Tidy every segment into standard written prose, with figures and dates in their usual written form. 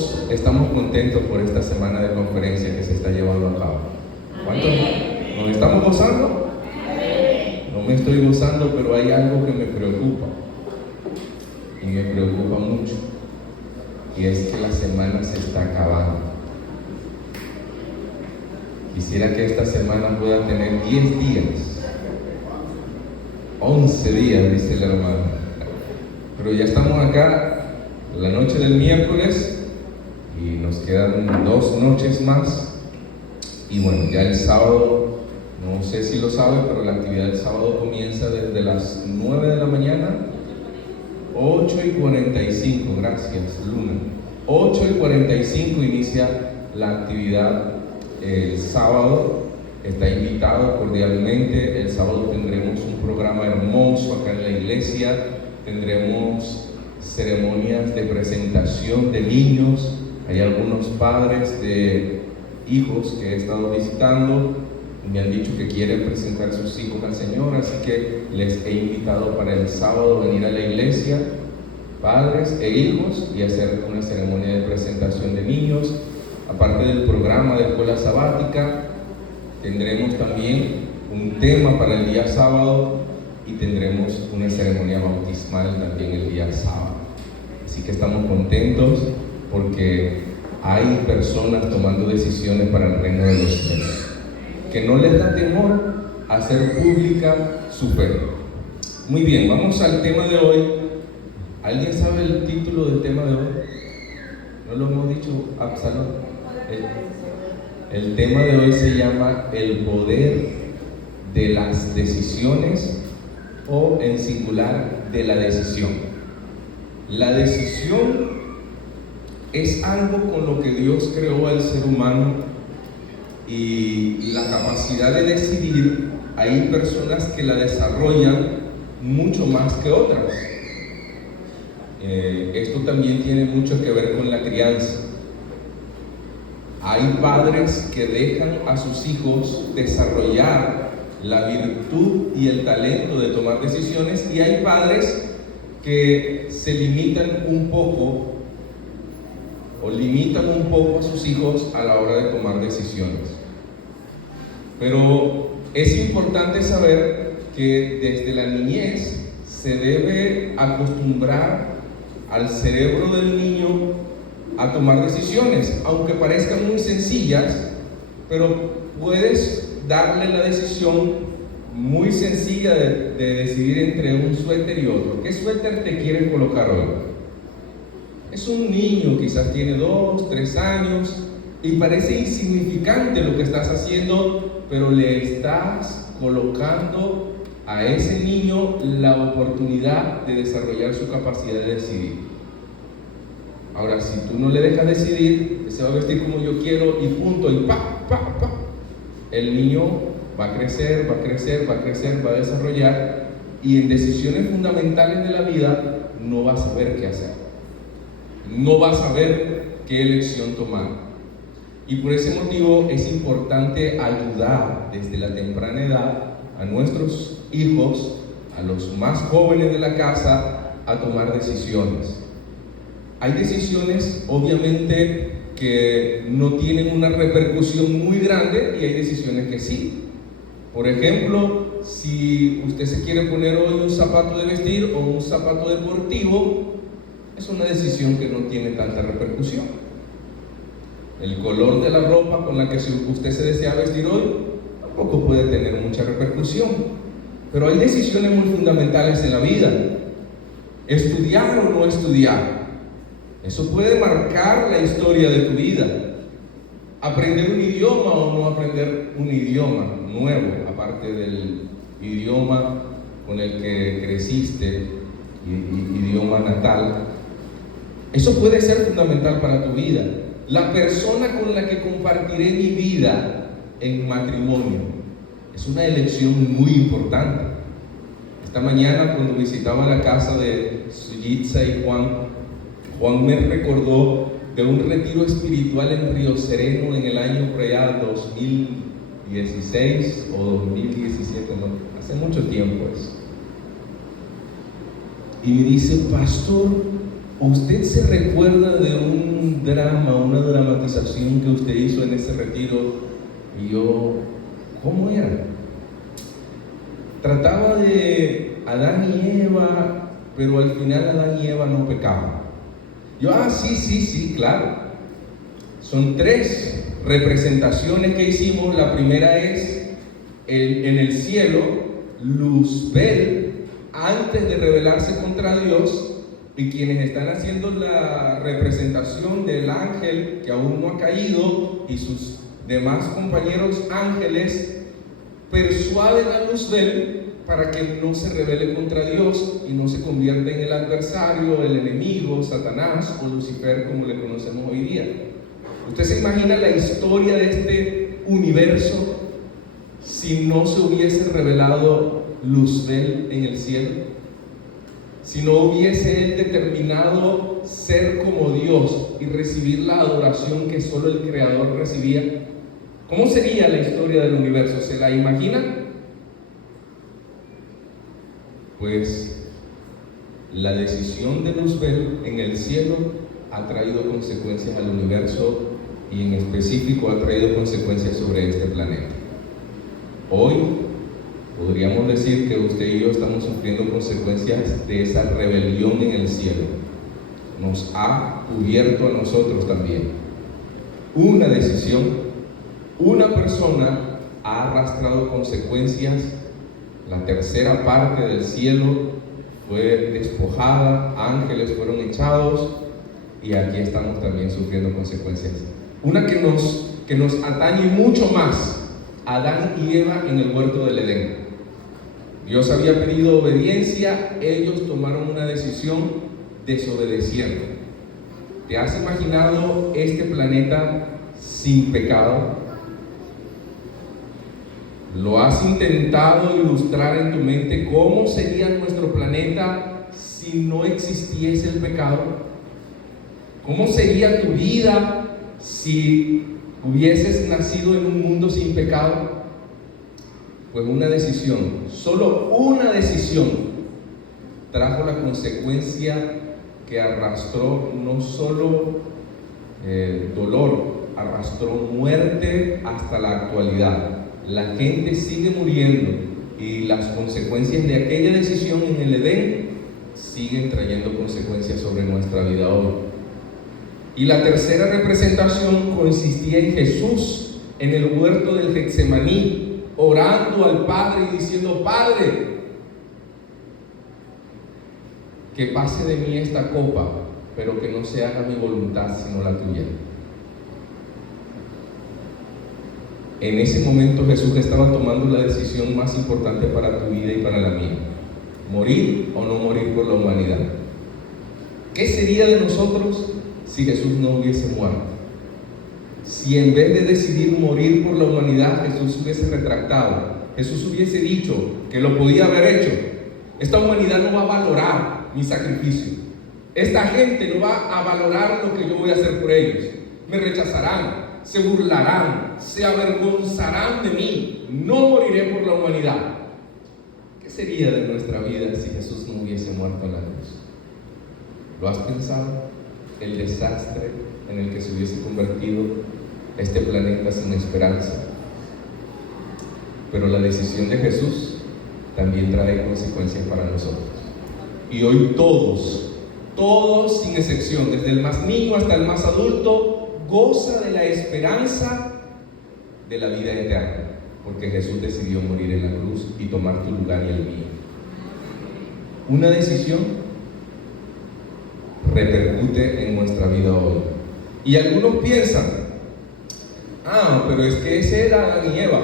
¿Cuántos estamos contentos por esta semana de conferencia que se está llevando a cabo? ¿Cuántos nos estamos gozando? No me estoy gozando, pero hay algo que me preocupa. Y me preocupa mucho. Y es que la semana se está acabando. Quisiera que esta semana pueda tener 10 días. 11 días, dice el hermano. Pero ya estamos acá la noche del miércoles y nos quedan 2 noches más. Y bueno, ya el sábado, no sé si lo sabe, pero la actividad del sábado comienza desde las 9 de la mañana, 8:45, gracias Luna. 8:45 inicia la actividad el sábado. Está invitado cordialmente. El sábado tendremos un programa hermoso acá en la iglesia. Tendremos ceremonias de presentación de niños. Hay algunos padres de hijos que he estado visitando y me han dicho que quieren presentar sus hijos al Señor, así que les he invitado para el sábado venir a la iglesia, padres e hijos, y hacer una ceremonia de presentación de niños. Aparte del programa de escuela sabática, tendremos también un tema para el día sábado y tendremos una ceremonia bautismal también el día sábado. Así que estamos contentos porque hay personas tomando decisiones para el reino de los cielos, que no les da temor hacer pública su fe. Muy bien, vamos al tema de hoy. ¿Alguien sabe el título del tema de hoy? ¿No lo hemos dicho, Absalón? El tema de hoy se llama el poder de las decisiones, o en singular, de la decisión. La decisión es algo con lo que Dios creó al ser humano, y la capacidad de decidir, hay personas que la desarrollan mucho más que otras. Esto también tiene mucho que ver con la crianza. Hay padres que dejan a sus hijos desarrollar la virtud y el talento de tomar decisiones, y hay padres que se limitan un poco o limitan un poco a sus hijos a la hora de tomar decisiones. Pero es importante saber que desde la niñez se debe acostumbrar al cerebro del niño a tomar decisiones, aunque parezcan muy sencillas, pero puedes darle la decisión muy sencilla de decidir entre un suéter y otro. ¿Qué suéter te quieres colocar hoy? Es un niño, quizás tiene 2, 3 años, y parece insignificante lo que estás haciendo, pero le estás colocando a ese niño la oportunidad de desarrollar su capacidad de decidir. Ahora, si tú no le dejas decidir, se va a vestir como yo quiero y punto, y el niño va a crecer, va a crecer, va a crecer, va a desarrollar, y en decisiones fundamentales de la vida no va a saber qué hacer, no va a saber qué elección tomar. Y por ese motivo es importante ayudar desde la temprana edad a nuestros hijos, a los más jóvenes de la casa, a tomar decisiones. Hay decisiones, obviamente, que no tienen una repercusión muy grande, y hay decisiones que sí. Por ejemplo, si usted se quiere poner hoy un zapato de vestir o un zapato deportivo, es una decisión que no tiene tanta repercusión. El color de la ropa con la que usted se desea vestir hoy tampoco puede tener mucha repercusión. Pero hay decisiones muy fundamentales en la vida. Estudiar o no estudiar, eso puede marcar la historia de tu vida. Aprender un idioma o no aprender un idioma nuevo, aparte del idioma con el que creciste, idioma natal, eso puede ser fundamental para tu vida. La persona con la que compartiré mi vida en matrimonio es una elección muy importante. Esta mañana, cuando visitaba la casa de Suyitza y Juan me recordó de un retiro espiritual en Río Sereno en el año por allá 2016 o 2017, no, hace mucho tiempo eso. Y me dice: pastor, ¿Usted se recuerda de un drama, una dramatización que usted hizo en ese retiro? Y yo, ¿cómo era? Trataba de Adán y Eva, pero al final Adán y Eva no pecaban. Yo, sí, claro. Son 3 representaciones que hicimos. La primera es en el cielo, Luzbel, antes de rebelarse contra Dios, y quienes están haciendo la representación del ángel que aún no ha caído y sus demás compañeros ángeles persuaden a Luzbel para que no se rebele contra Dios y no se convierta en el adversario, el enemigo, Satanás o Lucifer, como le conocemos hoy día. ¿Usted se imagina la historia de este universo si no se hubiese revelado Luzbel en el cielo? Si no hubiese él determinado ser como Dios y recibir la adoración que solo el Creador recibía, ¿cómo sería la historia del universo? ¿Se la imaginan? Pues la decisión de Luzbel en el cielo ha traído consecuencias al universo y en específico ha traído consecuencias sobre este planeta. Hoy podríamos decir que usted y yo estamos sufriendo consecuencias de esa rebelión en el cielo. Nos ha cubierto a nosotros también. Una decisión, una persona ha arrastrado consecuencias. La tercera parte del cielo fue despojada, ángeles fueron echados y aquí estamos también sufriendo consecuencias. Una que nos atañe mucho más, Adán y Eva en el huerto del Edén. Dios había pedido obediencia, ellos tomaron una decisión desobedeciendo. ¿Te has imaginado este planeta sin pecado? ¿Lo has intentado ilustrar en tu mente cómo sería nuestro planeta si no existiese el pecado? ¿Cómo sería tu vida si hubieses nacido en un mundo sin pecado? Pues una decisión, solo una decisión, trajo la consecuencia que arrastró no solo dolor, arrastró muerte hasta la actualidad. La gente sigue muriendo y las consecuencias de aquella decisión en el Edén siguen trayendo consecuencias sobre nuestra vida hoy. Y la tercera representación consistía en Jesús en el huerto del Getsemaní, orando al Padre y diciendo: Padre, que pase de mí esta copa, pero que no se haga mi voluntad sino la tuya. En ese momento Jesús estaba tomando la decisión más importante para tu vida y para la mía: morir o no morir por la humanidad. ¿Qué sería de nosotros si Jesús no hubiese muerto? Si en vez de decidir morir por la humanidad, Jesús hubiese retractado, Jesús hubiese dicho que lo podía haber hecho. Esta humanidad no va a valorar mi sacrificio. Esta gente no va a valorar lo que yo voy a hacer por ellos. Me rechazarán, se burlarán, se avergonzarán de mí. No moriré por la humanidad. ¿Qué sería de nuestra vida si Jesús no hubiese muerto en la cruz? ¿Lo has pensado? El desastre en el que se hubiese convertido este planeta sin esperanza. Pero la decisión de Jesús también trae consecuencias para nosotros. Y hoy todos sin excepción, desde el más niño hasta el más adulto, goza de la esperanza de la vida eterna, porque Jesús decidió morir en la cruz y tomar tu lugar y el mío. Una decisión repercute en nuestra vida hoy. Y algunos piensan: pero es que ese era Adán y Eva.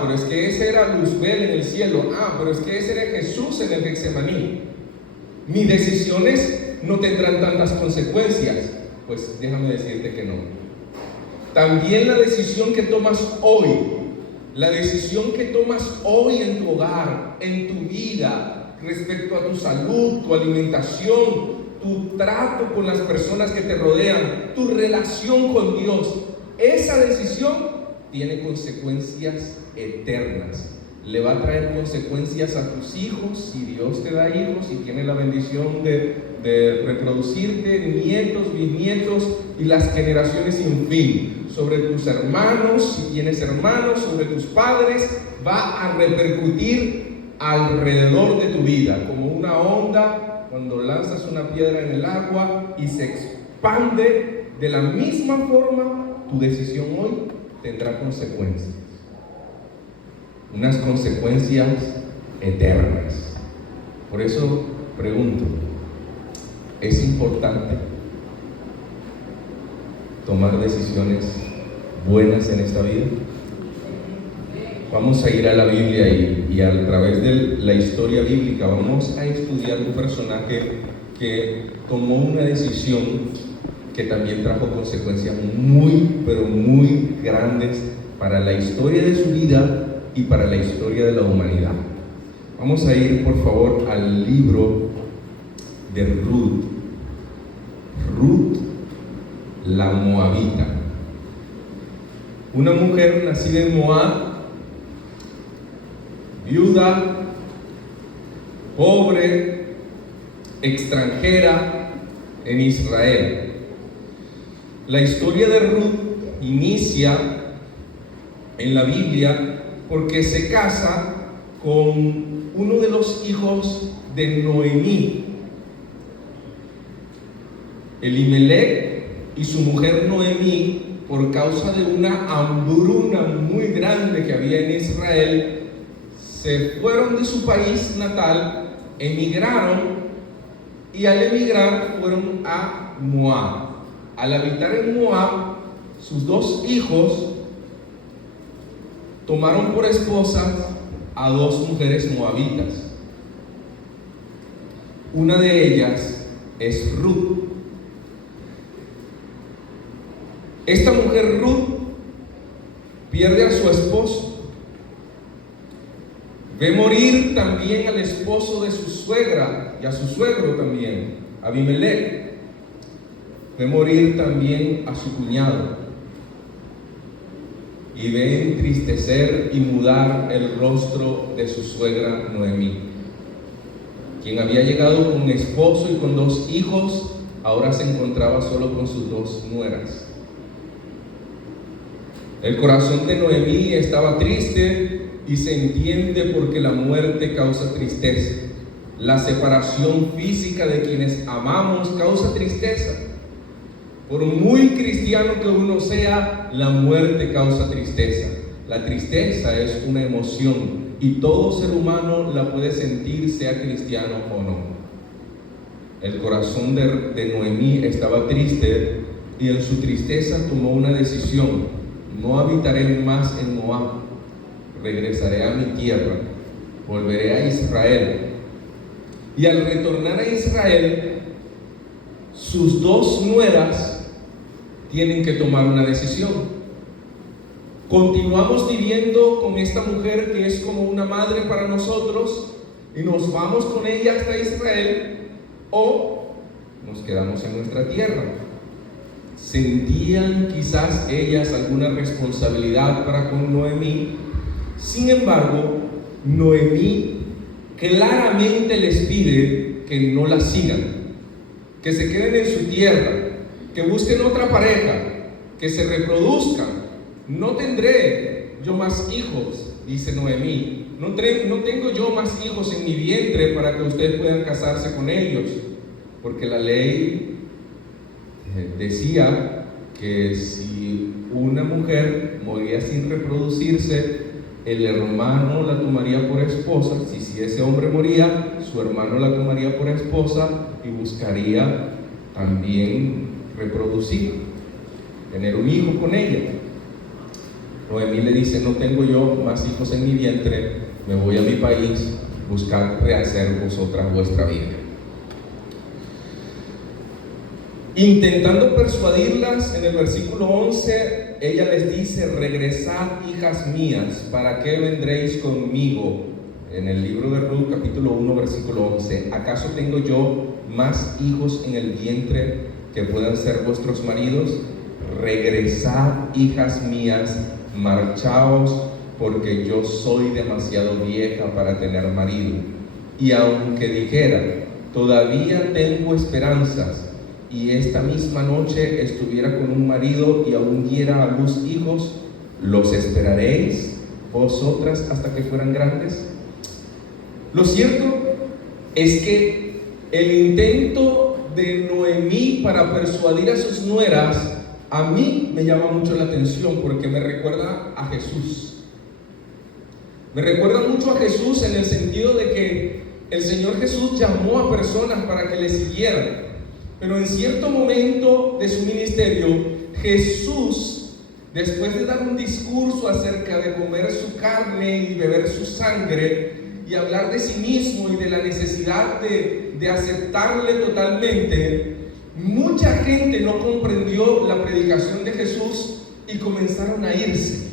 Pero es que ese era Luzbel en el cielo. Pero es que ese era Jesús en el Getsemaní. Mis decisiones no tendrán tantas consecuencias. Pues déjame decirte que no. También la decisión que tomas hoy, en tu hogar, en tu vida, respecto a tu salud, tu alimentación, tu trato con las personas que te rodean, tu relación con Dios, esa decisión tiene consecuencias eternas. le va a traer consecuencias a tus hijos, si Dios te da hijos y tiene la bendición de reproducirte, nietos, bisnietos y las generaciones sin fin. Sobre tus hermanos, si tienes hermanos, sobre tus padres, va a repercutir alrededor de tu vida, como una onda cuando lanzas una piedra en el agua y se expande. De la misma forma, tu decisión hoy tendrá consecuencias, unas consecuencias eternas. Por eso pregunto, ¿es importante tomar decisiones buenas en esta vida? Vamos a ir a la Biblia y a través de la historia bíblica vamos a estudiar un personaje que tomó una decisión que también trajo consecuencias muy, pero muy grandes para la historia de su vida y para la historia de la humanidad. Vamos a ir, por favor, al libro de Ruth. Ruth, la moabita. Una mujer nacida en Moab, viuda, pobre, extranjera en Israel. La historia de Ruth inicia en la Biblia porque se casa con uno de los hijos de Noemí. Elimelech y su mujer Noemí, por causa de una hambruna muy grande que había en Israel, se fueron de su país natal, emigraron, y al emigrar fueron a Moab. Al habitar en Moab, sus dos hijos tomaron por esposas a dos mujeres moabitas. Una de ellas es Ruth. Esta mujer Ruth pierde a su esposo, ve morir también al esposo de su suegra y a su suegro también, Abimelech. Ve morir también a su cuñado y ve entristecer y mudar el rostro de su suegra Noemí, quien había llegado con un esposo y con dos hijos, ahora se encontraba solo con sus dos nueras. El corazón de Noemí estaba triste y se entiende porque la muerte causa tristeza. La separación física de quienes amamos causa tristeza. Por muy cristiano que uno sea, la muerte causa tristeza. La tristeza es una emoción y todo ser humano la puede sentir, sea cristiano o no. El corazón de Noemí estaba triste y en su tristeza tomó una decisión: no habitaré más en Moab, regresaré a mi tierra, volveré a Israel. Y al retornar a Israel, sus dos nueras tienen que tomar una decisión. Continuamos viviendo con esta mujer que es como una madre para nosotros y nos vamos con ella hasta Israel, o nos quedamos en nuestra tierra. Sentían quizás ellas alguna responsabilidad para con Noemí. Sin embargo, Noemí claramente les pide que no la sigan, que se queden en su tierra, que busquen otra pareja, que se reproduzcan. No tendré yo más hijos, dice Noemí. No tengo yo más hijos en mi vientre para que ustedes puedan casarse con ellos, porque la ley decía que si una mujer moría sin reproducirse, el hermano la tomaría por esposa. Si ese hombre moría, su hermano la tomaría por esposa y buscaría también reproducir, tener un hijo con ella. Noemí le dice: no tengo yo más hijos en mi vientre, me voy a mi país, buscar rehacer vosotras vuestra vida. Intentando persuadirlas, en el versículo 11, ella les dice: regresad, hijas mías, ¿para qué vendréis conmigo? En el libro de Ruth, capítulo 1, versículo 11, ¿acaso tengo yo más hijos en el vientre que puedan ser vuestros maridos? Regresad, hijas mías, marchaos, porque yo soy demasiado vieja para tener marido. Y aunque dijera, todavía tengo esperanzas, y esta misma noche estuviera con un marido y aún diera a luz hijos, ¿los esperaréis vosotras hasta que fueran grandes? Lo cierto es que el intento de Noemí para persuadir a sus nueras a mí me llama mucho la atención, porque me recuerda a Jesús. Me recuerda mucho a Jesús en el sentido de que el Señor Jesús llamó a personas para que le siguieran, pero en cierto momento de su ministerio, Jesús, después de dar un discurso acerca de comer su carne y beber su sangre y hablar de sí mismo y de la necesidad de aceptarle totalmente, mucha gente no comprendió la predicación de Jesús y comenzaron a irse,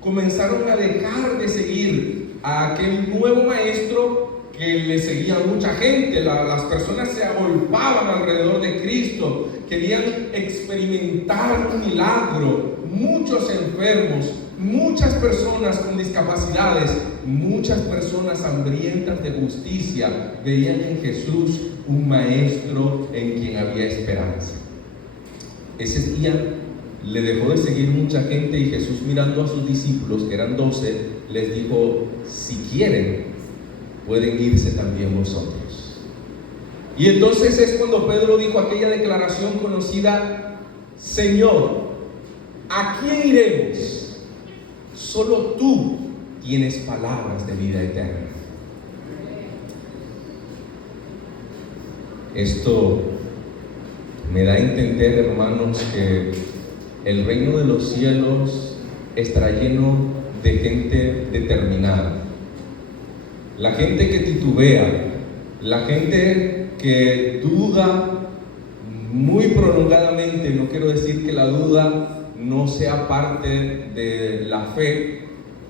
comenzaron a dejar de seguir a aquel nuevo maestro que le seguía mucha gente. Las personas se agolpaban alrededor de Cristo, querían experimentar un milagro, muchos enfermos, muchas personas con discapacidades, muchas personas hambrientas de justicia veían en Jesús un maestro en quien había esperanza. Ese día le dejó de seguir mucha gente y Jesús, mirando a sus discípulos, que eran 12, les dijo: si quieren, pueden irse también vosotros. Y entonces es cuando Pedro dijo aquella declaración conocida: Señor, ¿a quién iremos? Solo tú tienes palabras de vida eterna. Esto me da a entender, hermanos, que el reino de los cielos estará lleno de gente determinada. La gente que titubea, la gente que duda muy prolongadamente. No quiero decir que la duda no sea parte de la fe,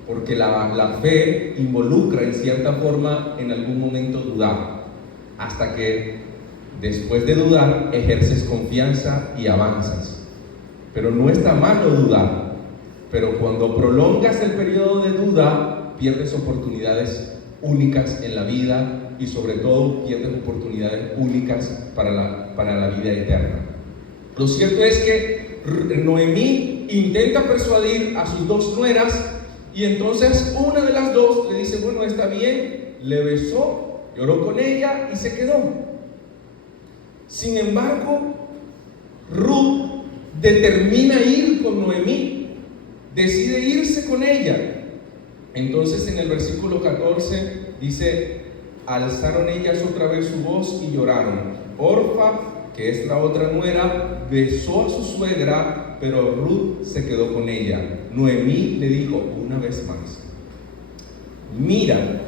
porque la fe involucra en cierta forma en algún momento dudar, hasta que después de dudar ejerces confianza y avanzas. Pero no está mal dudar, pero cuando prolongas el periodo de duda, pierdes oportunidades únicas en la vida y sobre todo pierdes oportunidades únicas para la vida eterna. Lo cierto es que Noemí intenta persuadir a sus 2 nueras y entonces una de las 2 le dice: bueno, está bien, le besó, lloró con ella y se quedó. Sin embargo, Ruth determina ir con Noemí, decide irse con ella. Entonces en el versículo 14 dice: alzaron ellas otra vez su voz y lloraron. Orfa, que es la otra nuera, besó a su suegra, pero Ruth se quedó con ella. Noemí le dijo una vez más: mira,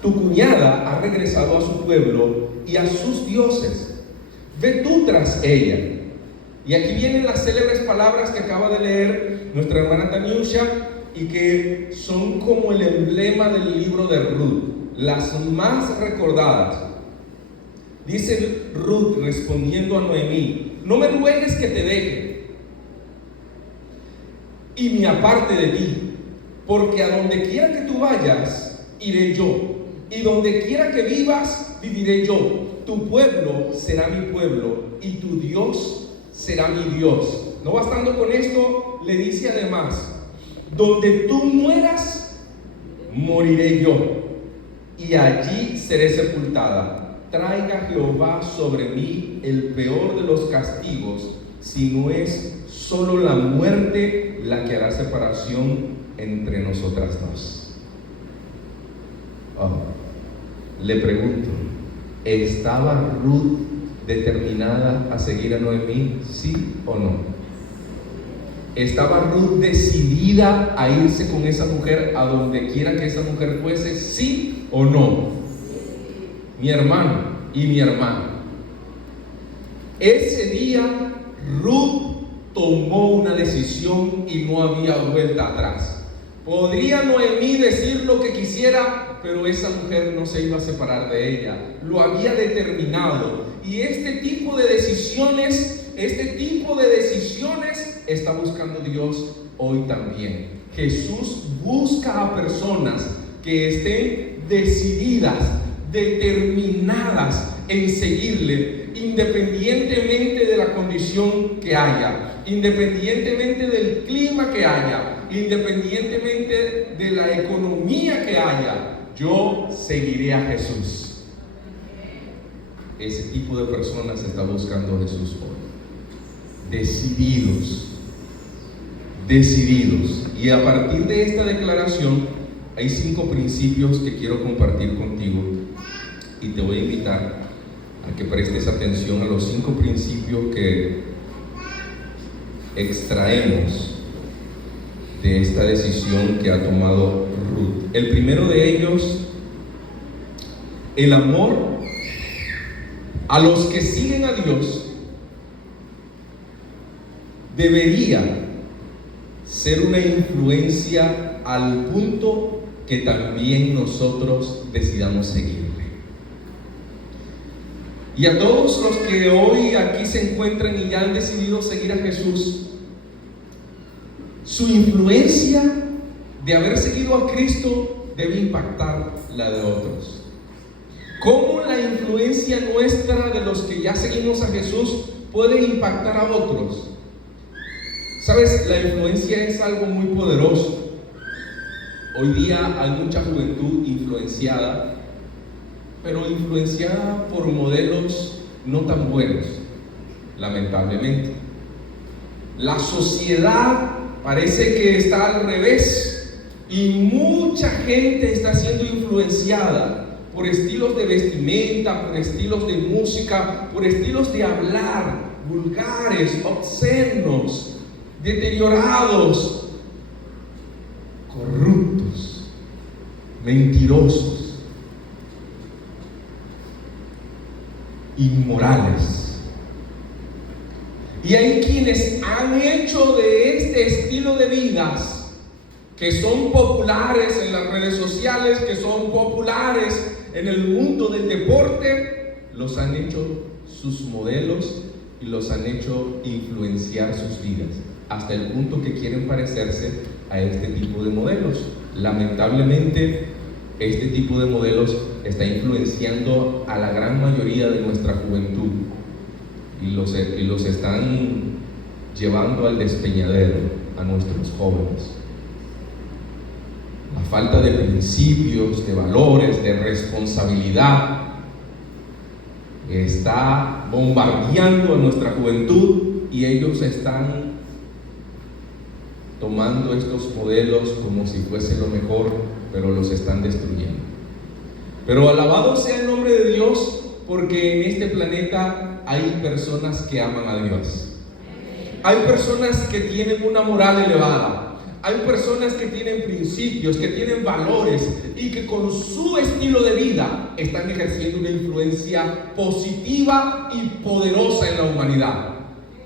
tu cuñada ha regresado a su pueblo y a sus dioses. Ve tú tras ella. Y aquí vienen las célebres palabras que acaba de leer nuestra hermana Taniusha y que son como el emblema del libro de Ruth, las más recordadas. Dice Ruth respondiendo a Noemí: no me ruegues que te deje y me aparte de ti, porque a donde quiera que tú vayas, iré yo, y donde quiera que vivas, viviré yo. Tu pueblo será mi pueblo y tu Dios será mi Dios. No bastando con esto, le dice además: donde tú mueras, moriré yo, y allí seré sepultada. Traiga Jehová sobre mí el peor de los castigos, si no es solo la muerte la que hará separación entre nosotras dos. Le pregunto, ¿estaba Ruth determinada a seguir a Noemí? ¿Sí o no? ¿Estaba Ruth decidida a irse con esa mujer a donde quiera que esa mujer fuese? ¿Sí o no? Mi hermano y mi hermana, ese día Ruth tomó una decisión y no había vuelta atrás. Podría Noemí decir lo que quisiera, pero esa mujer no se iba a separar de ella. Lo había determinado. Y este tipo de decisiones está buscando Dios hoy también. Jesús busca a personas que estén decididas, determinadas en seguirle, independientemente de la condición que haya, independientemente del clima que haya, independientemente de la economía que haya. Yo seguiré a Jesús. Ese tipo de personas está buscando a Jesús hoy. Decididos. Y a partir de esta declaración hay 5 principios que quiero compartir contigo, y te voy a invitar a que prestes atención a los 5 principios que extraemos de esta decisión que ha tomado Ruth. El primero de ellos: el amor a los que siguen a Dios debería ser una influencia al punto que también nosotros decidamos seguirle. Y a todos los que hoy aquí se encuentran y ya han decidido seguir a Jesús, su influencia de haber seguido a Cristo debe impactar la de otros. ¿Cómo la influencia nuestra de los que ya seguimos a Jesús puede impactar a otros? ¿Sabes? La influencia es algo muy poderoso. Hoy día hay mucha juventud influenciada, pero influenciada por modelos no tan buenos, lamentablemente. La sociedad parece que está al revés, y mucha gente está siendo influenciada por estilos de vestimenta, por estilos de música, por estilos de hablar vulgares, obscenos, deteriorados, corruptos, mentirosos, inmorales. Y hay quienes han hecho de este estilo de vidas, que son populares en las redes sociales, que son populares en el mundo del deporte, los han hecho sus modelos y los han hecho influenciar sus vidas, hasta el punto que quieren parecerse a este tipo de modelos. Lamentablemente, este tipo de modelos está influenciando a la gran mayoría de nuestra juventud, y los están llevando al despeñadero a nuestros jóvenes. La falta de principios, de valores, de responsabilidad está bombardeando a nuestra juventud, y ellos están tomando estos modelos como si fuese lo mejor, pero los están destruyendo. Pero alabado sea el nombre de Dios, porque en este planeta hay personas que aman a Dios. Hay personas que tienen una moral elevada. Hay personas que tienen principios, que tienen valores, y que con su estilo de vida están ejerciendo una influencia positiva y poderosa en la humanidad.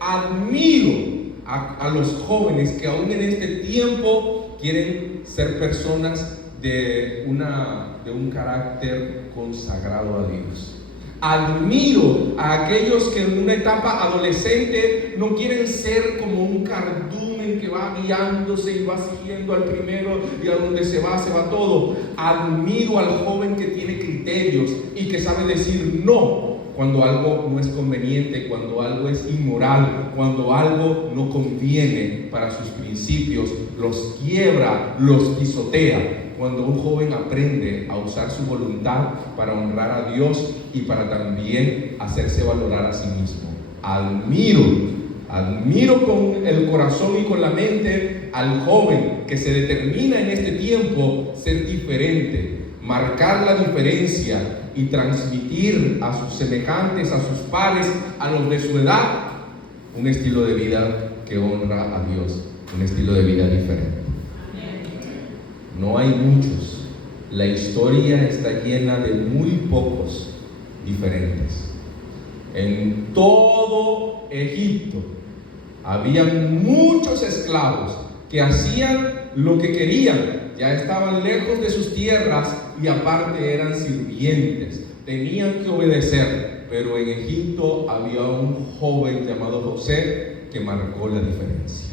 Admiro a los jóvenes que aún en este tiempo quieren ser personas de un carácter consagrado a Dios. Admiro a aquellos que en una etapa adolescente no quieren ser como un cardumen que va guiándose y va siguiendo al primero, y a donde se va todo. Admiro al joven que tiene criterios y que sabe decir no cuando algo no es conveniente, cuando algo es inmoral, cuando algo no conviene para sus principios, los quiebra, los pisotea. Cuando un joven aprende a usar su voluntad para honrar a Dios y para también hacerse valorar a sí mismo. Admiro con el corazón y con la mente al joven que se determina en este tiempo ser diferente, marcar la diferencia y transmitir a sus semejantes, a sus pares, a los de su edad, un estilo de vida que honra a Dios, un estilo de vida diferente. No hay muchos. La historia está llena de muy pocos diferentes. En todo Egipto había muchos esclavos que hacían lo que querían. Ya estaban lejos de sus tierras y aparte eran sirvientes. Tenían que obedecer. Pero en Egipto había un joven llamado José que marcó la diferencia.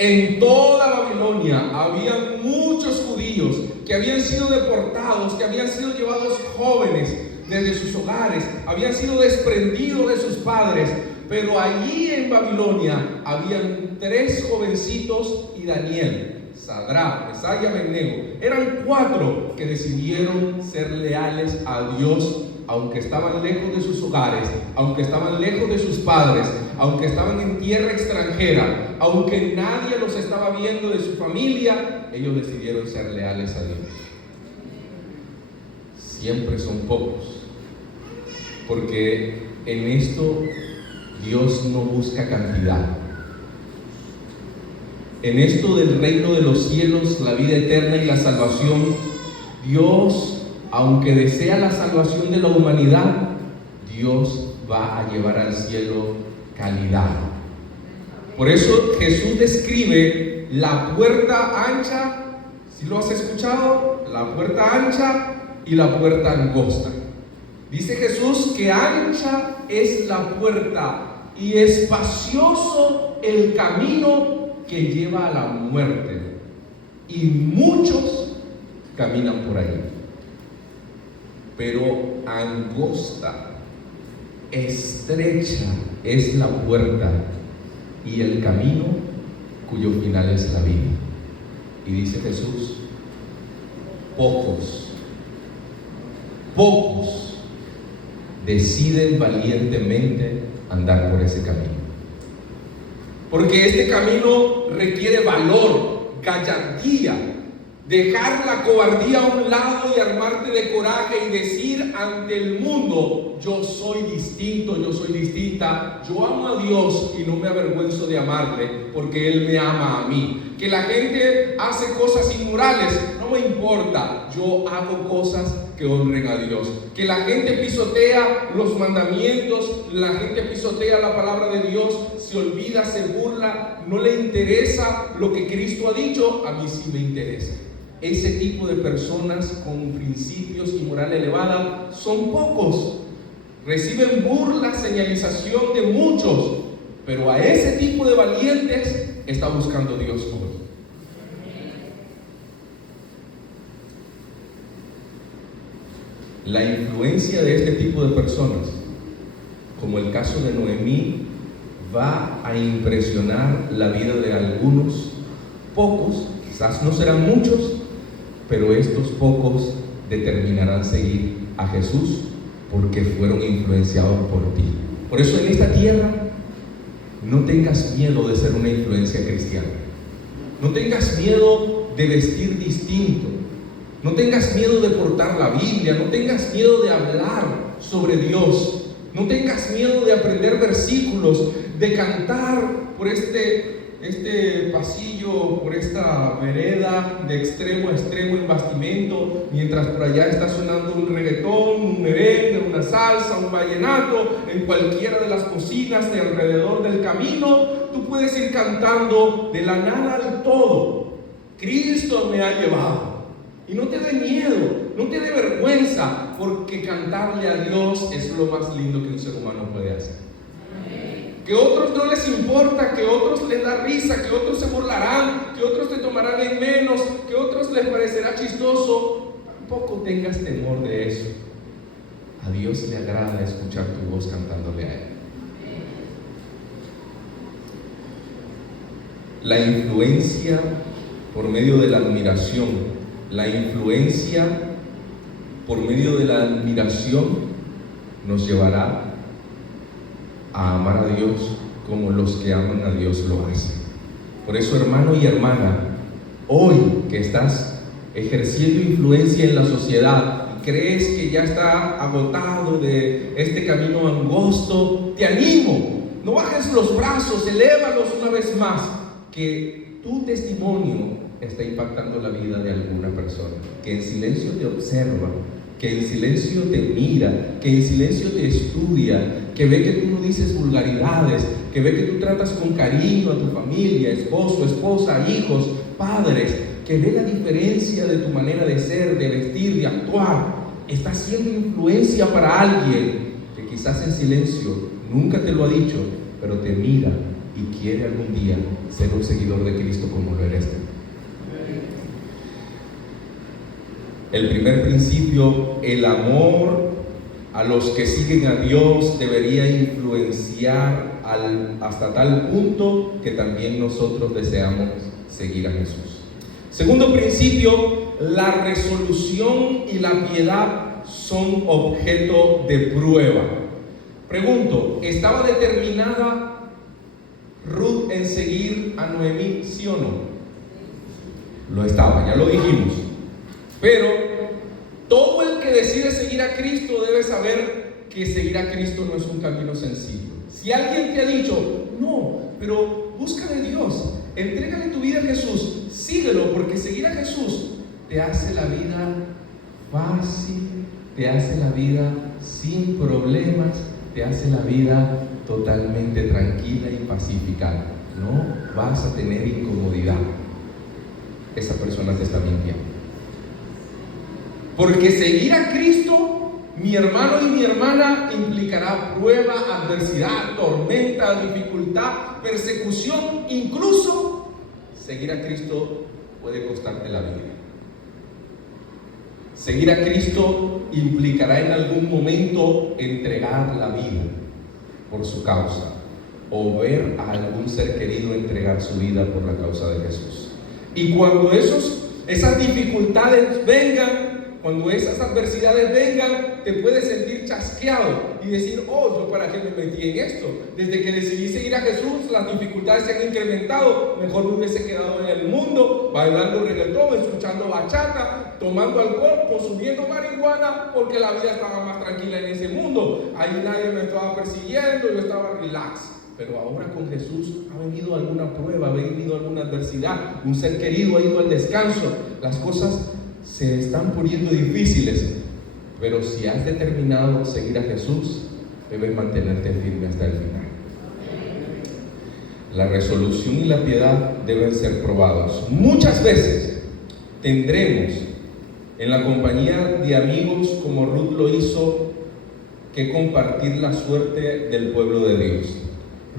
En toda Babilonia había muchos judíos que habían sido deportados, que habían sido llevados jóvenes desde sus hogares, habían sido desprendidos de sus padres. Pero allí en Babilonia habían 3 jovencitos y Daniel, Sadrach, Mesach y Abednego. Eran 4 que decidieron ser leales a Dios, aunque estaban lejos de sus hogares, aunque estaban lejos de sus padres, aunque estaban en tierra extranjera, aunque nadie los estaba viendo de su familia. Ellos decidieron ser leales a Dios. Siempre son pocos, porque en esto Dios no busca cantidad. En esto del reino de los cielos, la vida eterna y la salvación, Dios, aunque desea la salvación de la humanidad, Dios va a llevar al cielo calidad. Por eso Jesús describe la puerta ancha, ¿si lo has escuchado? La puerta ancha y la puerta angosta. Dice Jesús que ancha es la puerta y espacioso el camino que lleva a la muerte, y muchos caminan por ahí. Pero angosta, estrecha es la puerta y el camino cuyo final es la vida. Y dice Jesús, pocos deciden valientemente andar por ese camino. Porque este camino requiere valor, gallardía, dejar la cobardía a un lado y armarte de coraje y decir ante el mundo: yo soy distinto, yo soy distinta, yo amo a Dios y no me avergüenzo de amarle porque Él me ama a mí. Que la gente hace cosas inmorales, no me importa, yo hago cosas que honren a Dios. Que la gente pisotea los mandamientos, la gente pisotea la palabra de Dios, se olvida, se burla, no le interesa lo que Cristo ha dicho, a mí sí me interesa. Ese tipo de personas con principios y moral elevada son pocos. Reciben burla, señalización de muchos, pero a ese tipo de valientes está buscando Dios hoy. La influencia de este tipo de personas, como el caso de Noemí, va a impresionar la vida de algunos pocos. Quizás no serán muchos, pero estos pocos determinarán seguir a Jesús porque fueron influenciados por ti. Por eso en esta tierra no tengas miedo de ser una influencia cristiana. No tengas miedo de vestir distinto. No tengas miedo de portar la Biblia. No tengas miedo de hablar sobre Dios. No tengas miedo de aprender versículos, de cantar por este pasillo, por esta vereda de extremo a extremo en bastimento, mientras por allá está sonando un reggaetón, un merengue, una salsa, un vallenato. En cualquiera de las cocinas de alrededor del camino, tú puedes ir cantando de la nada al todo: Cristo me ha llevado. Y no te dé miedo, no te dé vergüenza, porque cantarle a Dios es lo más lindo que un ser humano puede hacer. Que otros no les importa, que otros les da risa, que otros se burlarán, que otros te tomarán en menos, que otros les parecerá chistoso. Tampoco tengas temor de eso. A Dios le agrada escuchar tu voz cantándole a Él. La influencia por medio de la admiración, la influencia por medio de la admiración nos llevará a amar a Dios como los que aman a Dios lo hacen. Por eso, hermano y hermana, hoy que estás ejerciendo influencia en la sociedad y crees que ya está agotado de este camino angosto, te animo, no bajes los brazos, elévalos una vez más, que tu testimonio está impactando la vida de alguna persona que en silencio te observa, que en silencio te mira, que en silencio te estudia, que ve que tú no dices vulgaridades, que ve que tú tratas con cariño a tu familia, esposo, esposa, hijos, padres, que ve la diferencia de tu manera de ser, de vestir, de actuar. Estás siendo influencia para alguien que quizás en silencio nunca te lo ha dicho, pero te mira y quiere algún día ser un seguidor de Cristo como lo eres tú. El primer principio, el amor a los que siguen a Dios debería influenciar hasta tal punto que también nosotros deseamos seguir a Jesús. Segundo principio, la resolución y la piedad son objeto de prueba. Pregunto, ¿estaba determinada Ruth en seguir a Noemí, sí o no? Lo estaba, ya lo dijimos. Pero todo el que decide seguir a Cristo debe saber que seguir a Cristo no es un camino sencillo. Si alguien te ha dicho, no, pero busca de Dios, entrégale tu vida a Jesús, síguelo, porque seguir a Jesús te hace la vida fácil, te hace la vida sin problemas, te hace la vida totalmente tranquila y pacífica. No vas a tener incomodidad. Esa persona te está mintiendo. Porque seguir a Cristo, mi hermano y mi hermana, implicará prueba, adversidad, tormenta, dificultad, persecución. Incluso seguir a Cristo puede costarte la vida. Seguir a Cristo implicará en algún momento entregar la vida por su causa, o ver a algún ser querido entregar su vida por la causa de Jesús. Y cuando esas dificultades vengan, cuando esas adversidades vengan, te puedes sentir chasqueado y decir, oh, ¿yo para qué me metí en esto? Desde que decidí seguir a Jesús, las dificultades se han incrementado. Mejor me hubiese quedado en el mundo, bailando reggaetón, escuchando bachata, tomando alcohol, consumiendo marihuana, porque la vida estaba más tranquila en ese mundo. Ahí nadie me estaba persiguiendo, yo estaba relax. Pero ahora con Jesús ha venido alguna prueba, ha venido alguna adversidad, un ser querido ha ido al descanso, las cosas se están poniendo difíciles, pero si has determinado seguir a Jesús, debes mantenerte firme hasta el final. La resolución y la piedad deben ser probados. Muchas veces tendremos en la compañía de amigos, como Ruth lo hizo, que compartir la suerte del pueblo de Dios.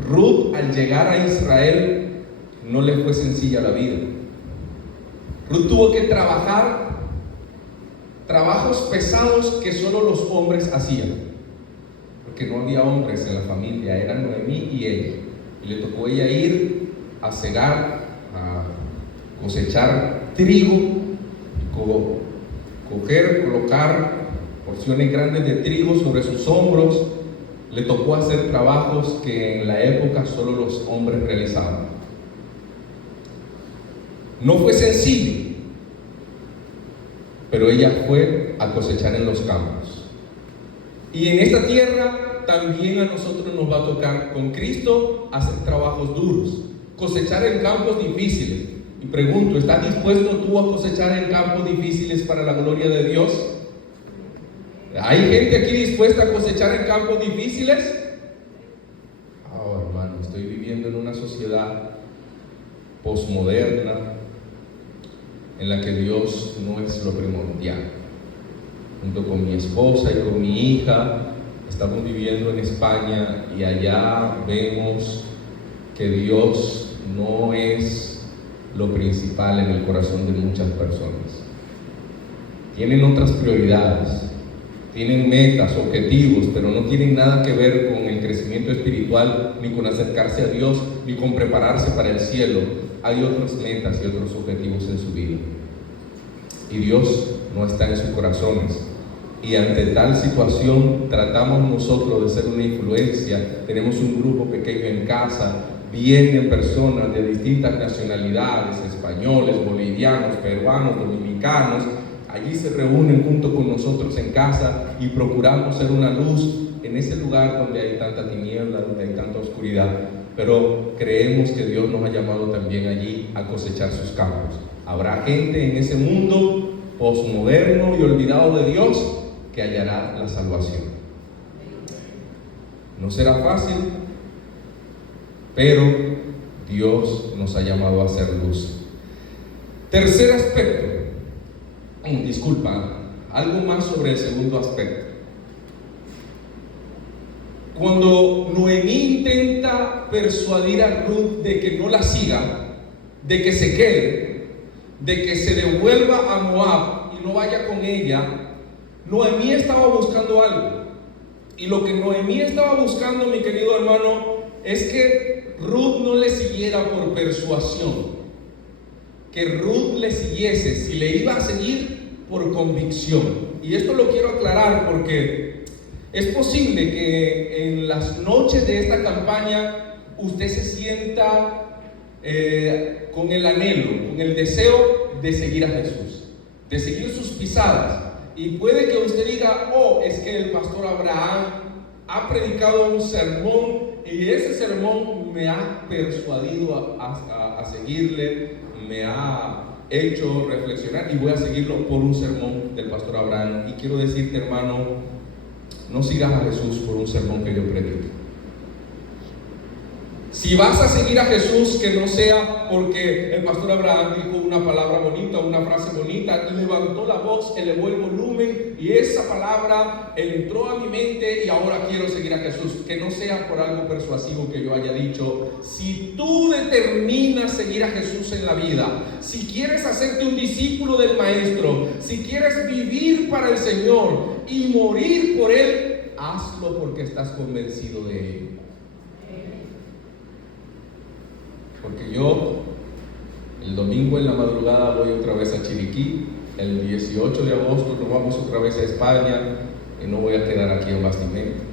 Ruth, al llegar a Israel, no le fue sencilla la vida. Ruth tuvo que trabajar trabajos pesados que solo los hombres hacían, porque no había hombres en la familia, eran Noemí y ella, y le tocó a ella ir a cegar, a cosechar trigo, colocar porciones grandes de trigo sobre sus hombros. Le tocó hacer trabajos que en la época solo los hombres realizaban. No fue sencillo, pero ella fue a cosechar en los campos. Y en esta tierra también a nosotros nos va a tocar con Cristo hacer trabajos duros, cosechar en campos difíciles. Y pregunto, ¿estás dispuesto tú a cosechar en campos difíciles para la gloria de Dios? ¿Hay gente aquí dispuesta a cosechar en campos difíciles? Oh, hermano, estoy viviendo en una sociedad posmoderna en la que Dios no es lo primordial. Junto con mi esposa y con mi hija, estamos viviendo en España y allá vemos que Dios no es lo principal en el corazón de muchas personas. Tienen otras prioridades. Tienen metas, objetivos, pero no tienen nada que ver con el crecimiento espiritual, ni con acercarse a Dios, ni con prepararse para el cielo. Hay otras metas y otros objetivos en su vida. Y Dios no está en sus corazones. Y ante tal situación, tratamos nosotros de ser una influencia. Tenemos un grupo pequeño en casa, vienen personas de distintas nacionalidades, españoles, bolivianos, peruanos, dominicanos. Allí se reúnen junto con nosotros en casa y procuramos ser una luz en ese lugar donde hay tanta tiniebla, donde hay tanta oscuridad. Pero creemos que Dios nos ha llamado también allí a cosechar sus campos. Habrá gente en ese mundo posmoderno y olvidado de Dios que hallará la salvación. No será fácil, pero Dios nos ha llamado a ser luz. Tercer aspecto. Disculpa, algo más sobre el segundo aspecto. Cuando Noemí intenta persuadir a Ruth de que no la siga, de que se quede, de que se devuelva a Moab y no vaya con ella, Noemí estaba buscando algo. Y lo que Noemí estaba buscando, mi querido hermano, es que Ruth no le siguiera por persuasión, que Ruth le siguiese, si le iba a seguir, por convicción. Y esto lo quiero aclarar porque es posible que en las noches de esta campaña usted se sienta con el anhelo, con el deseo de seguir a Jesús, de seguir sus pisadas. Y puede que usted diga: oh, es que el pastor Abraham ha predicado un sermón y ese sermón me ha persuadido a seguirle, me ha hecho reflexionar y voy a seguirlo por un sermón del pastor Abraham. Y quiero decirte, hermano, no sigas a Jesús por un sermón que yo predique. Si vas a seguir a Jesús, que no sea porque el pastor Abraham dijo una palabra bonita, una frase bonita, levantó la voz, elevó el volumen y esa palabra entró a mi mente y ahora quiero seguir a Jesús. Que no sea por algo persuasivo que yo haya dicho. Si tú determinas seguir a Jesús en la vida, si quieres hacerte un discípulo del Maestro, si quieres vivir para el Señor y morir por Él, hazlo porque estás convencido de ello. Porque yo, el domingo en la madrugada voy otra vez a Chiriquí, el 18 de agosto nos vamos otra vez a España y no voy a quedar aquí en Bastimento.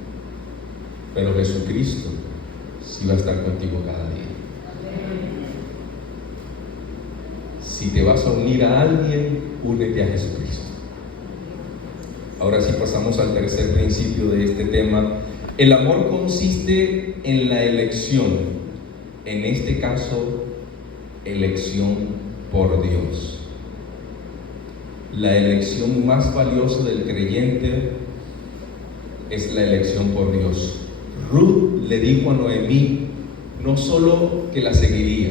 Pero Jesucristo sí va a estar contigo cada día. Si te vas a unir a alguien, únete a Jesucristo. Ahora sí pasamos al tercer principio de este tema. El amor consiste en la elección. En este caso, elección por Dios. La elección más valiosa del creyente es la elección por Dios. Ruth le dijo a Noemí no solo que la seguiría.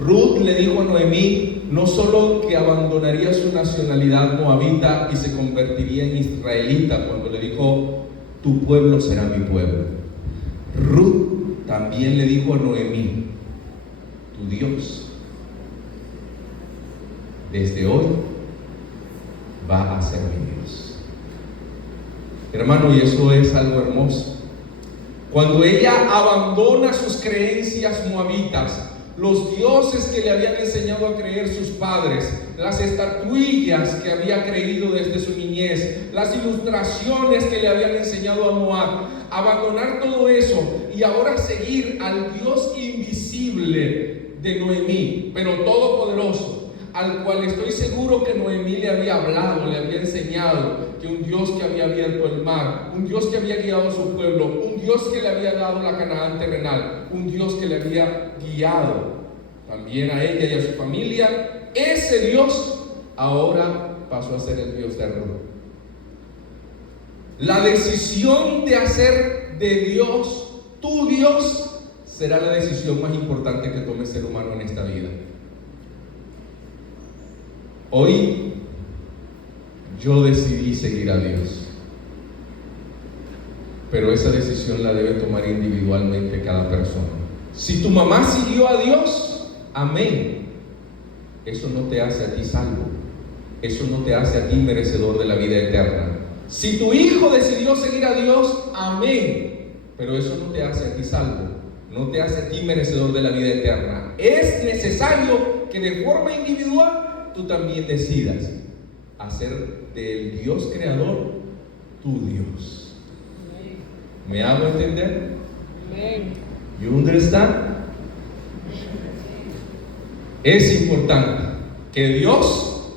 Ruth le dijo a Noemí no solo que abandonaría su nacionalidad moabita y se convertiría en israelita, cuando le dijo: tu pueblo será mi pueblo. Ruth también le dijo a Noemí: tu Dios desde hoy va a ser mi Dios. Hermano, y eso es algo hermoso. Cuando ella abandona sus creencias moabitas, los dioses que le habían enseñado a creer sus padres, las estatuillas que había creído desde su niñez, las ilustraciones que le habían enseñado a Moab, abandonar todo eso y ahora seguir al Dios invisible de Noemí, pero todopoderoso, al cual estoy seguro que Noemí le había hablado, le había enseñado, que un Dios que había abierto el mar, un Dios que había guiado a su pueblo, un Dios que le había dado la Canaán terrenal, un Dios que le había guiado también a ella y a su familia. Ese Dios ahora pasó a ser el Dios de Ruth. La decisión de hacer de Dios tu Dios será la decisión más importante que tome el ser humano en esta vida. Hoy yo decidí seguir a Dios, pero esa decisión la debe tomar individualmente cada persona. Si tu mamá siguió a Dios, amén. Eso no te hace a ti salvo. Eso no te hace a ti merecedor de la vida eterna. Si tu hijo decidió seguir a Dios, amén. Pero eso no te hace a ti salvo. No te hace a ti merecedor de la vida eterna. Es necesario que de forma individual tú también decidas hacer del Dios creador tu Dios. ¿Me hago entender? You understand? Es importante que Dios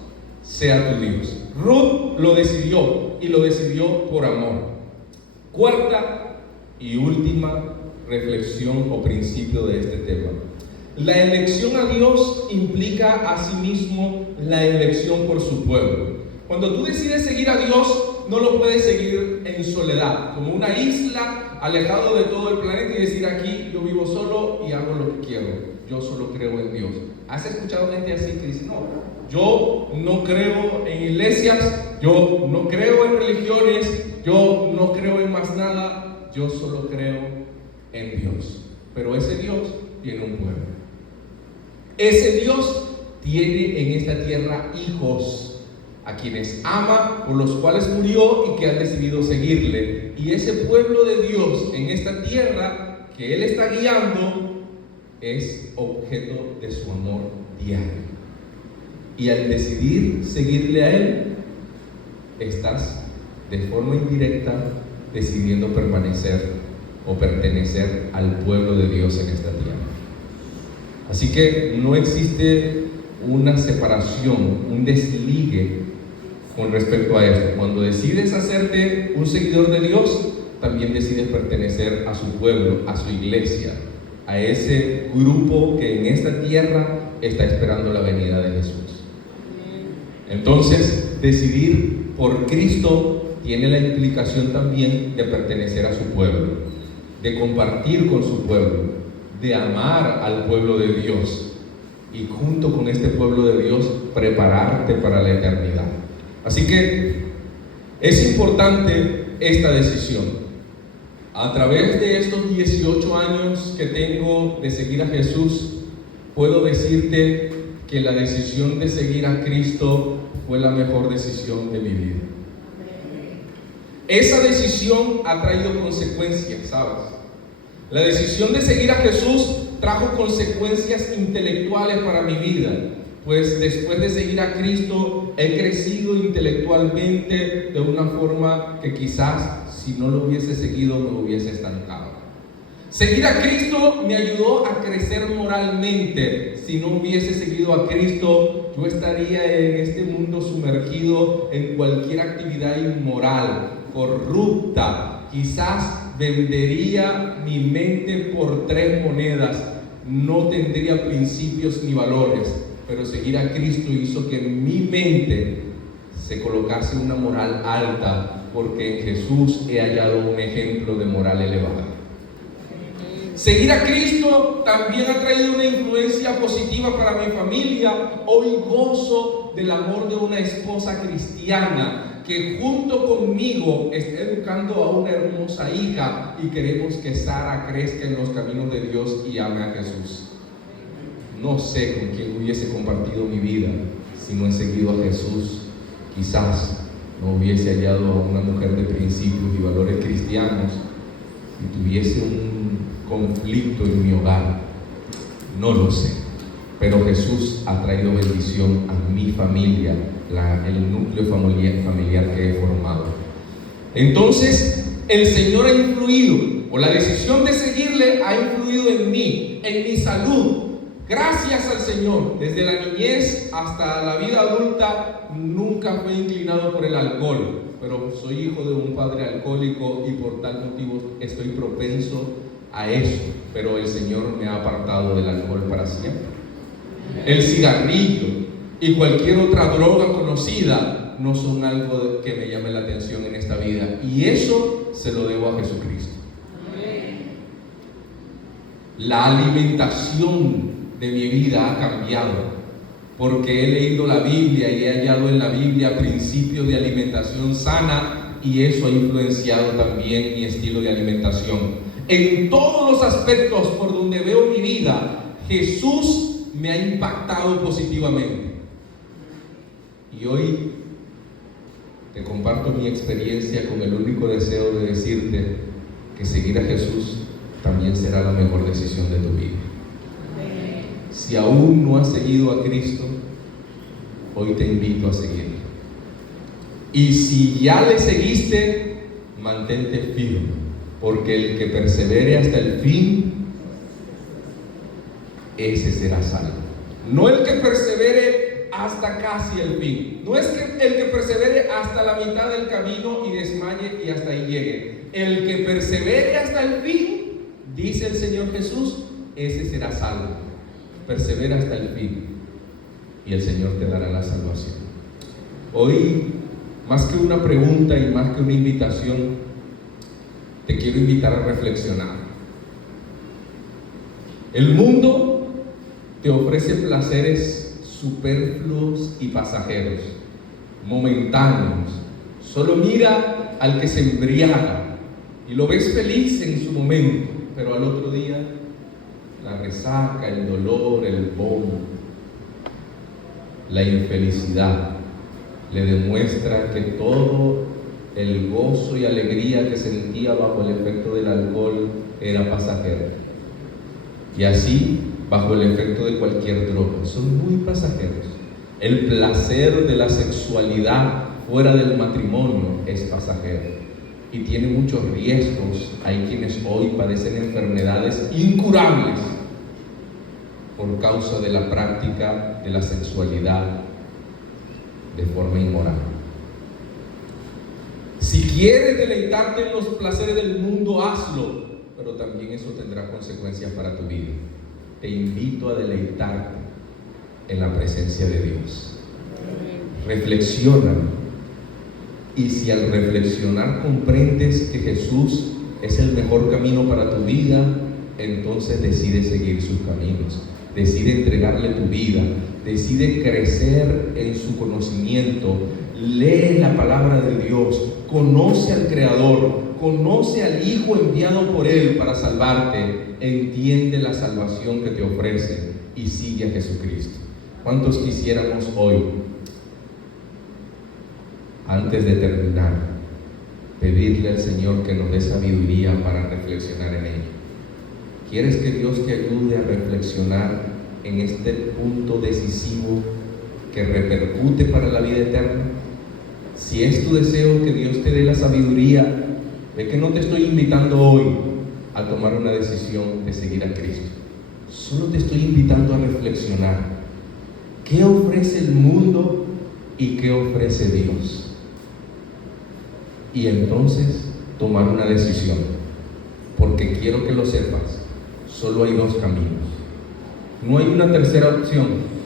sea tu Dios. Ruth lo decidió y lo decidió por amor. Cuarta y última reflexión o principio de este tema. La elección a Dios implica asimismo la elección por su pueblo. Cuando tú decides seguir a Dios, no lo puedes seguir en soledad, como una isla, alejado de todo el planeta y decir: aquí yo vivo solo y hago lo que quiero, yo solo creo en Dios. ¿Has escuchado gente así que dice: no, yo no creo en iglesias, yo no creo en religiones, yo no creo en más nada, yo solo creo en Dios. Pero ese Dios tiene un pueblo. Ese Dios tiene en esta tierra hijos a quienes ama, por los cuales murió y que han decidido seguirle. Y ese pueblo de Dios en esta tierra que Él está guiando es objeto de su amor diario. Y al decidir seguirle a Él, estás de forma indirecta decidiendo permanecer o pertenecer al pueblo de Dios en esta tierra. Así que no existe una separación, un desligue con respecto a esto. Cuando decides hacerte un seguidor de Dios, también decides pertenecer a su pueblo, a su iglesia, a ese grupo que en esta tierra está esperando la venida de Jesús. Entonces, decidir por Cristo tiene la implicación también de pertenecer a su pueblo, de compartir con su pueblo, de amar al pueblo de Dios y junto con este pueblo de Dios prepararte para la eternidad. Así que es importante esta decisión. A través de estos 18 años que tengo de seguir a Jesús, puedo decirte que la decisión de seguir a Cristo fue la mejor decisión de mi vida. Esa decisión ha traído consecuencias, ¿sabes? La decisión de seguir a Jesús trajo consecuencias intelectuales para mi vida, pues después de seguir a Cristo he crecido intelectualmente de una forma que quizás si no lo hubiese seguido me hubiese estancado. Seguir a Cristo me ayudó a crecer moralmente. Si no hubiese seguido a Cristo, yo estaría en este mundo sumergido en cualquier actividad inmoral, corrupta. Quizás vendería mi mente por 3 monedas. No tendría principios ni valores. Pero seguir a Cristo hizo que en mi mente se colocase una moral alta, porque en Jesús he hallado un ejemplo de moral elevada. Seguir a Cristo también ha traído una influencia positiva para mi familia. Hoy gozo del amor de una esposa cristiana que junto conmigo está educando a una hermosa hija, y queremos que Sara crezca en los caminos de Dios y ame a Jesús. No sé con quién hubiese compartido mi vida si no he seguido a Jesús. Quizás no hubiese hallado a una mujer de principios y valores cristianos y tuviese un conflicto en mi hogar. No lo sé, pero Jesús ha traído bendición a mi familia, el núcleo familiar que he formado. Entonces el Señor ha influido, o la decisión de seguirle ha influido en mí, en mi salud. Gracias al Señor, desde la niñez hasta la vida adulta nunca fui inclinado por el alcohol, pero soy hijo de un padre alcohólico y por tal motivo estoy propenso a eso, pero el Señor me ha apartado del alcohol para siempre. El cigarrillo y cualquier otra droga conocida no son algo que me llame la atención en esta vida, y eso se lo debo a Jesucristo. La alimentación de mi vida ha cambiado porque he leído la Biblia y he hallado en la Biblia principios de alimentación sana, y eso ha influenciado también mi estilo de alimentación. En todos los aspectos por donde veo mi vida, Jesús me ha impactado positivamente. Y hoy te comparto mi experiencia con el único deseo de decirte que seguir a Jesús también será la mejor decisión de tu vida. Si aún no has seguido a Cristo, hoy te invito a seguirlo. Y si ya le seguiste, mantente firme, porque el que persevere hasta el fin, ese será salvo. No el que persevere hasta casi el fin. No es que el que persevere hasta la mitad del camino y desmaye y hasta ahí llegue. El que persevere hasta el fin, dice el Señor Jesús, ese será salvo. Persevera hasta el fin y el Señor te dará la salvación. Hoy, más que una pregunta y más que una invitación, te quiero invitar a reflexionar. El mundo te ofrece placeres superfluos y pasajeros, momentáneos. Solo mira al que se embriaga y lo ves feliz en su momento, pero al otro día la resaca, el dolor, el vómito, la infelicidad le demuestra que todo el gozo y alegría que sentía bajo el efecto del alcohol era pasajero. Y así, bajo el efecto de cualquier droga, son muy pasajeros. El placer de la sexualidad fuera del matrimonio es pasajero y tiene muchos riesgos. Hay quienes hoy padecen enfermedades incurables por causa de la práctica de la sexualidad de forma inmoral. Si quieres deleitarte en los placeres del mundo, hazlo, pero también eso tendrá consecuencias para tu vida. Te invito a deleitarte en la presencia de Dios. Reflexiona, y si al reflexionar comprendes que Jesús es el mejor camino para tu vida, entonces decide seguir sus caminos, decide entregarle tu vida, decide crecer en su conocimiento, lee la palabra de Dios, conoce al Creador, conoce al Hijo enviado por Él para salvarte, entiende la salvación que te ofrece y sigue a Jesucristo. ¿Cuántos quisiéramos hoy, antes de terminar, pedirle al Señor que nos dé sabiduría para reflexionar en ello? ¿Quieres que Dios te ayude a reflexionar en este punto decisivo que repercute para la vida eterna? Si es tu deseo que Dios te dé la sabiduría, ve que no te estoy invitando hoy a tomar una decisión de seguir a Cristo. Solo te estoy invitando a reflexionar. ¿Qué ofrece el mundo y qué ofrece Dios? Y entonces tomar una decisión, porque quiero que lo sepas, solo hay dos caminos, no hay una tercera opción.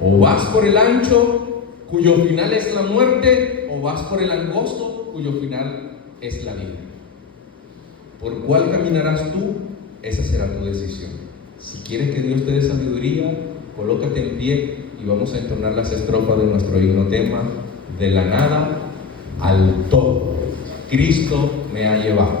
O vas por el ancho, cuyo final es la muerte, o vas por el angosto, cuyo final es la vida. ¿Por cuál caminarás tú? Esa será tu decisión. Si quieres que Dios te dé sabiduría, colócate en pie y vamos a entonar las estrofas de nuestro himno tema: de la nada al todo, Cristo me ha llevado.